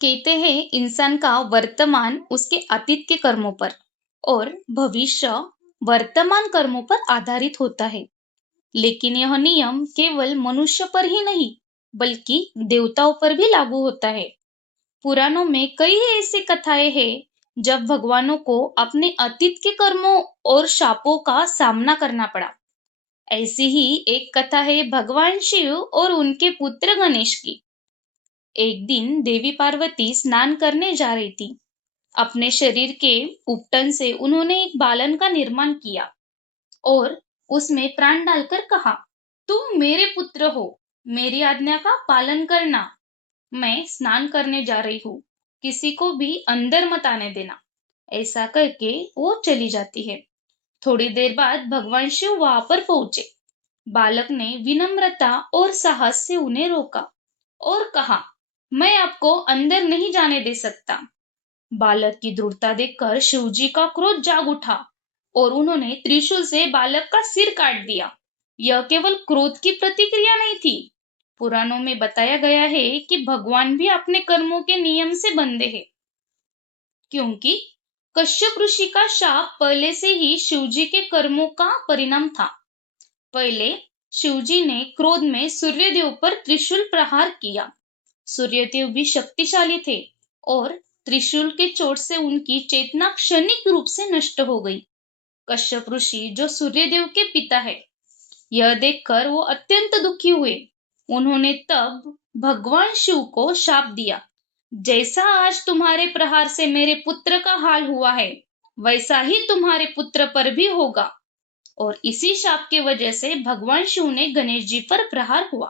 कहते हैं इंसान का वर्तमान उसके अतीत के कर्मों पर और भविष्य वर्तमान कर्मों पर आधारित होता है। लेकिन यह नियम केवल मनुष्य पर ही नहीं बल्कि देवताओं पर भी लागू होता है। पुराणों में कई ऐसी कथाएं हैं जब भगवानों को अपने अतीत के कर्मों और शापों का सामना करना पड़ा। ऐसी ही एक कथा है भगवान शिव और उनके पुत्र गणेश की। एक दिन देवी पार्वती स्नान करने जा रही थी। अपने शरीर के उपटन से उन्होंने एक बालन का निर्माण किया और उसमें प्राण डालकर कहा, तुम मेरे पुत्र हो, मेरी आज्ञा का पालन करना। मैं स्नान करने जा रही हूँ, किसी को भी अंदर मत आने देना। ऐसा करके वो चली जाती है। थोड़ी देर बाद भगवान शिव वहां पर पहुंचे। बालक ने विनम्रता और साहस से उन्हें रोका और कहा, मैं आपको अंदर नहीं जाने दे सकता। बालक की दृढ़ता देखकर शिवजी का क्रोध जाग उठा और उन्होंने त्रिशूल से बालक का सिर काट दिया। यह केवल क्रोध की प्रतिक्रिया नहीं थी। पुराणों में बताया गया है कि भगवान भी अपने कर्मों के नियम से बंधे हैं, क्योंकि कश्यप ऋषि का शाप पहले से ही शिवजी के कर्मों का परिणाम था। पहले शिवजी ने क्रोध में सूर्यदेव पर त्रिशूल प्रहार किया। सूर्यदेव भी शक्तिशाली थे और त्रिशूल के चोट से उनकी चेतना क्षणिक रूप से नष्ट हो गई। कश्यप ऋषि जो सूर्यदेव के पिता है, यह देखकर वो अत्यंत दुखी हुए। उन्होंने तब भगवान शिव को शाप दिया, जैसा आज तुम्हारे प्रहार से मेरे पुत्र का हाल हुआ है, वैसा ही तुम्हारे पुत्र पर भी होगा। और इसी शाप की वजह से भगवान शिव ने गणेश जी पर प्रहार हुआ।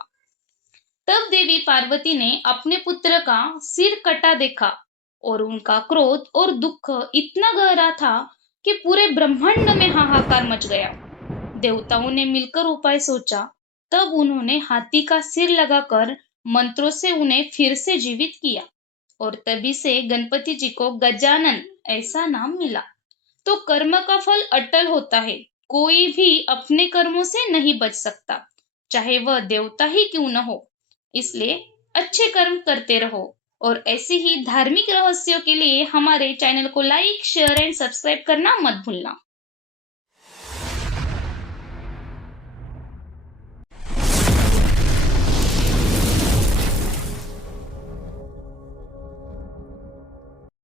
तब देवी पार्वती ने अपने पुत्र का सिर कटा देखा और उनका क्रोध और दुख इतना गहरा था कि पूरे ब्रह्मांड में हाहाकार मच गया। देवताओं ने मिलकर उपाय सोचा। तब उन्होंने हाथी का सिर लगाकर मंत्रों से उन्हें फिर से जीवित किया और तभी से गणपति जी को गजानन ऐसा नाम मिला। तो कर्म का फल अटल होता है। कोई भी अपने कर्मों से नहीं बच सकता, चाहे वह देवता ही क्यों न हो। इसलिए अच्छे कर्म करते रहो। और ऐसे ही धार्मिक रहस्यों के लिए हमारे चैनल को लाइक, शेयर एंड सब्सक्राइब करना मत भूलना।